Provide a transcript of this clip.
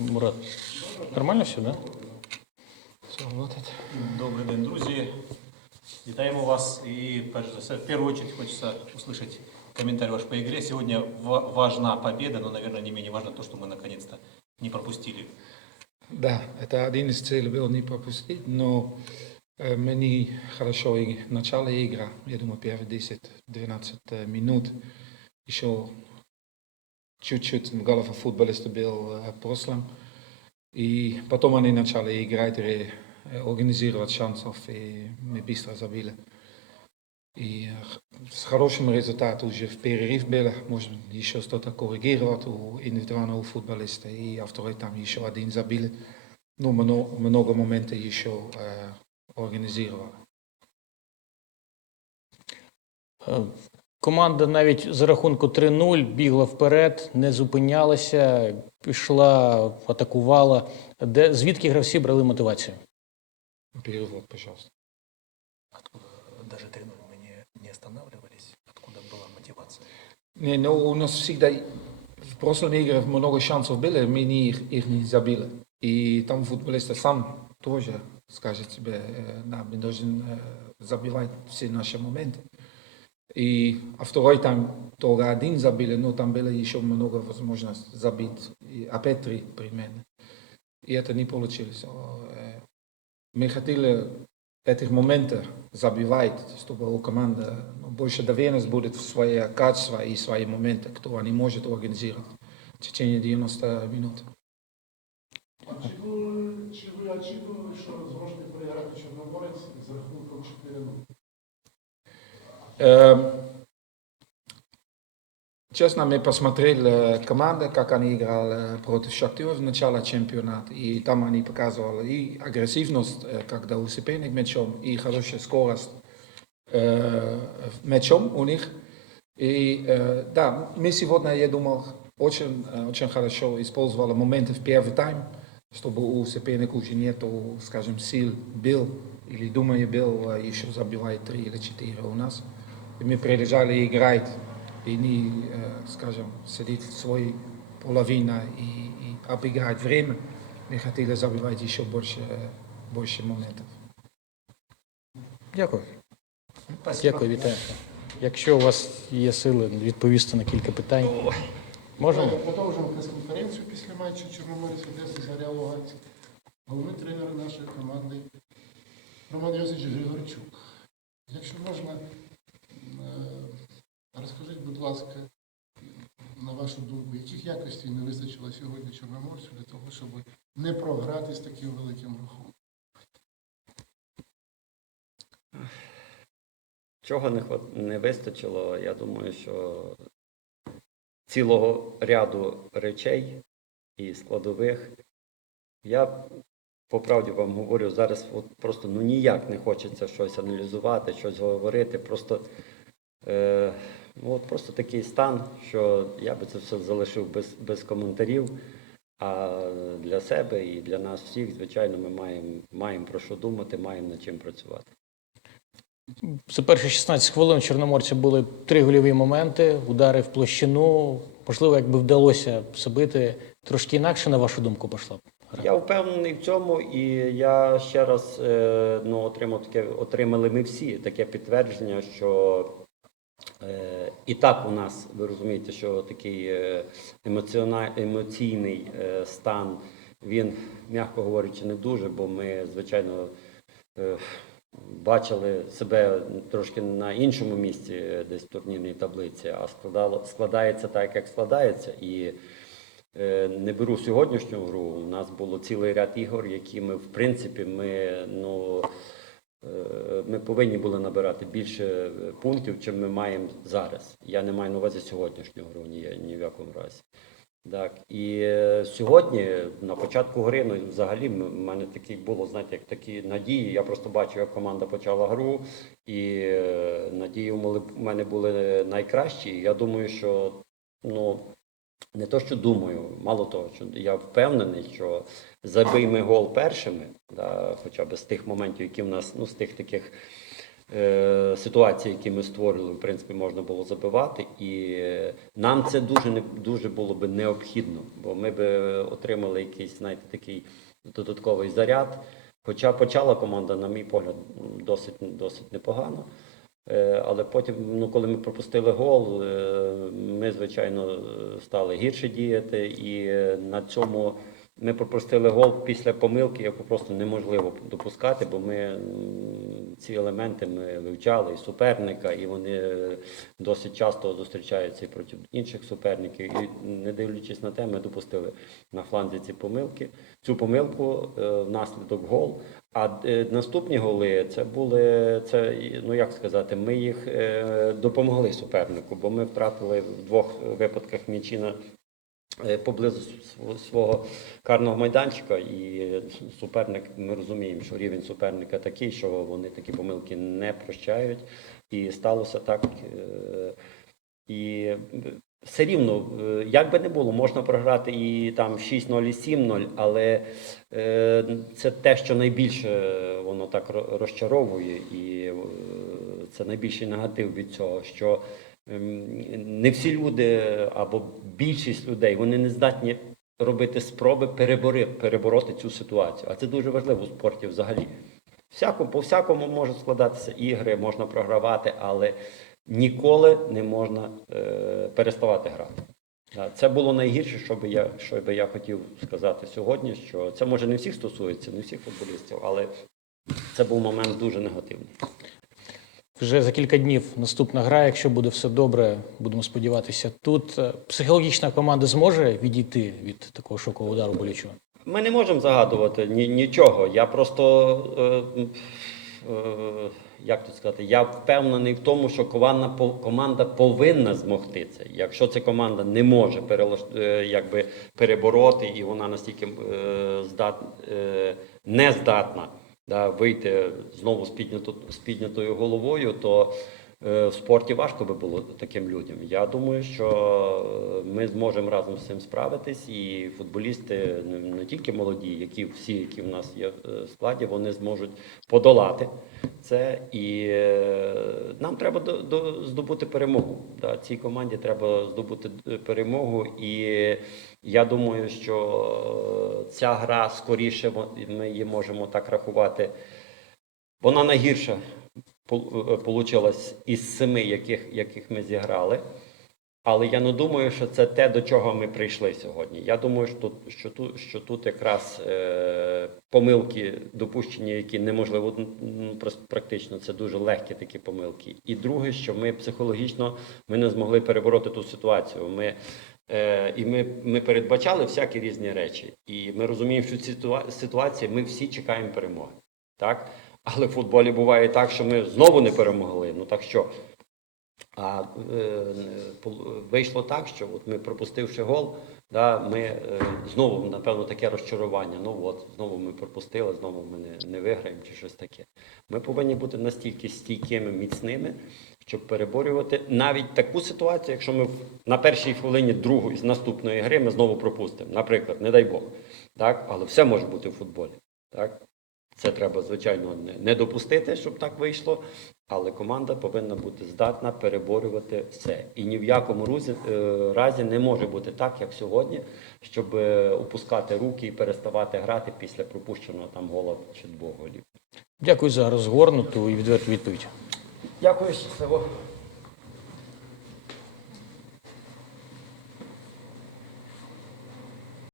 Мурат, нормально все, да? Все, вот это. Добрий день, друзі. Вітаємо вас. І перш за все, в первую очередь хочется услышать комментарий ваш по игре. Сегодня ва- важна победа, но, наверное, не менее важно то, что мы наконец-то не пропустили. Да, это один из целей был не пропустить, но э, мы не хорошо и начало игры, я думаю, первые 10-12 э, минут еще чуть-чуть в голове футболиста был э, прошлым. И потом они начали играть и э, организировать шансов, и мы быстро забили. И э, х- с хорошим результатом уже в перерыв было, можно еще что-то коррегировать у индивидуального у футболиста, и а второй там еще один забили. Ну, много, много моментов еще э, организировали. Е, Команда навіть за рахунку 3-0 бігла вперед, не зупинялася, пішла, атакувала. Де, звідки гравці брали мотивацію? Перевод, пожалуйста. Даже 3 мы не, не останавливались. Откуда была мотивация? Не, ну, у нас всегда в прошлом игре много шансов было, мы не, их, их не забили. И там футболист сам тоже скажет тебе, э, да, мы должны э, забивать все наши моменты. И а второй там тога один забили, но там было еще много возможностей забить. И опять три примерно. И это не получилось. Мы хотели этих моментов забивать, чтобы у команды больше доверенность будет в свои качества и свои моменты, кто они может организировать в течение 90 минут. Честно, мы посмотрели э, команды, как они играли против Шахтера в начале чемпионата, и там они показывали и агрессивность, э, когда у соперник мячом, и хорошая скорость э, мячом у них. И э, да, мы сегодня, я думал, очень, э, очень хорошо использовали моменты в первый тайм, чтобы у соперника уже нету, скажем, сил бил, или думаю, бил, э, еще забивает три или четыре у нас. И мы приезжали играть, и не, э, скажем, сидеть в своей половине и, и обыграть время. Мы хотели забивать еще больше, э, больше моментов. Дякую. Дякую, вітаю. Якщо у вас є сили відповісти на кілька питань, можемо? Ми Продовжуємо прес-конференцію після матчу Чорноморець Одеса Заря Луганськ. Головний тренер нашої команди Роман Йосич Григорчук. Якщо можна, е, розкажіть, будь ласка, на вашу думку, яких якостей не вистачило сьогодні Чорноморцю для того, щоб не програти з таким великим рахунком? Чого не, не вистачило, я думаю, що цілого ряду речей і складових. Я по правді вам говорю, зараз от просто ну ніяк не хочеться щось аналізувати, щось говорити. Просто, е, ну, от просто такий стан, що я би це все залишив без, без коментарів. А для себе і для нас всіх, звичайно, ми маємо, маємо про що думати, маємо над чим працювати. За перші 16 хвилин Чорноморця були три гольові моменти, удари в площину. Можливо, якби вдалося забити, трошки інакше, на вашу думку, пішла б. Я впевнений в цьому, і я ще раз е, ну, отримав таке, отримали ми всі таке підтвердження, що і так у нас, ви розумієте, що такий е, емоційний е, стан, він, м'яко говорячи, не дуже, бо ми, звичайно, е, бачили себе трошки на іншому місці, десь в турнірній таблиці, а складало, складається так, як складається. І Не беру сьогоднішню гру. У нас було цілий ряд ігор, які ми, в принципі, ми, ну, ми повинні були набирати більше е, пунктів, чим ми маємо зараз. Я не маю на увазі сьогоднішню гру ні, ні в якому разі. Так, і е, сьогодні, на початку гри, ну, взагалі, в мене такі було, знаєте, як такі надії. Я просто бачив, як команда почала гру, і е, надії у мене були найкращі. Я думаю, що ну, не то, що думаю, мало того, що я впевнений, що забий ми гол першими, да, хоча б з тих моментів, які в нас, ну, з тих таких е, ситуації, які ми створили, в принципі, можна було забивати. І е, нам це дуже не дуже було би необхідно, бо ми би отримали якийсь, знаєте, такий додатковий заряд. Хоча почала команда, на мій погляд, досить досить непогано. Е, Але потім, ну, коли ми пропустили гол, е, ми, звичайно, стали гірше діяти, і е, на цьому ми пропустили гол після помилки, яку просто неможливо допускати, бо ми ці елементи ми вивчали і суперника, і вони досить часто зустрічаються і проти інших суперників. І не дивлячись на те, ми допустили на фланзі ці помилки. Цю помилку внаслідок гол. А е, наступні голи це були це, ну як сказати, ми їх е, допомогли супернику, бо ми втратили в двох випадках м'ячі на е, поблизу св- свого карного майданчика, і суперник, ми розуміємо, що рівень суперника такий, що вони такі помилки не прощають. І сталося так. Е, І все рівно, е, як би не було, можна програти і там 6-0, і 7-0, але е, це те, що найбільше е, воно так розчаровує, і е, це найбільший негатив від цього, що ем, не всі люди або більшість людей вони не здатні робити спроби перебори, перебороти цю ситуацію. А це дуже важливо у спорті взагалі. Всяко, по всякому можуть складатися ігри, можна програвати, але ніколи не можна е, переставати грати. Це було найгірше, що би я, що би я хотів сказати сьогодні, що це може не всіх стосується, не всіх футболістів, але це був момент дуже негативний. Вже за кілька днів наступна гра, якщо буде все добре, будемо сподіватися. Тут е, психологічна команда зможе відійти від такого шокового удару болючого. Ми не можемо загадувати ні, нічого. Я просто, е, е, як тут сказати, я впевнений в тому, що команда, пов- команда повинна змогти це. Якщо ця команда не може перелаш, е, якби перебороти, і вона настільки е, здат, е, не здатна да, вийти знову з, піднято, з піднятою головою, то в спорті важко би було таким людям. Я думаю, що е, ми зможемо разом з цим справитись, і футболісти не, тільки молоді, які всі, які в нас є в складі, вони зможуть подолати це. І е, нам треба до, до, здобути перемогу. Да, цій команді треба здобути е, перемогу. І я думаю, що ця гра скоріше ми її можемо так рахувати. Вона найгірша вийшла із семи, яких, яких ми зіграли. Але я не думаю, що це те, до чого ми прийшли сьогодні. Я думаю, що тут, що тут, що тут якраз е, помилки допущені, які неможливо практично, це дуже легкі такі помилки. І друге, що ми психологічно ми не змогли перебороти ту ситуацію. Ми, е, і ми, ми передбачали всякі різні речі. І ми розуміємо, що ці ситуації ми всі чекаємо перемоги. Так? Але в футболі буває так, що ми знову не перемогли. Ну так що? А е, вийшло так, що от ми пропустивши гол, да, ми е, знову, напевно, таке розчарування. Ну от знову ми пропустили, знову ми не, не виграємо чи щось таке. Ми повинні бути настільки стійкими, міцними, щоб переборювати навіть таку ситуацію, якщо ми на першій хвилині другої з наступної гри ми знову пропустимо. Наприклад, не дай Бог. Так? Але все може бути в футболі. Так? Це треба, звичайно, не, не допустити, щоб так вийшло. Але команда повинна бути здатна переборювати все. І ні в якому разі, е, разі не може бути так, як сьогодні, щоб е, опускати руки і переставати грати після пропущеного там гола чи двох голів. Дякую за розгорнуту і відверту відповідь. Дякую, щасливо.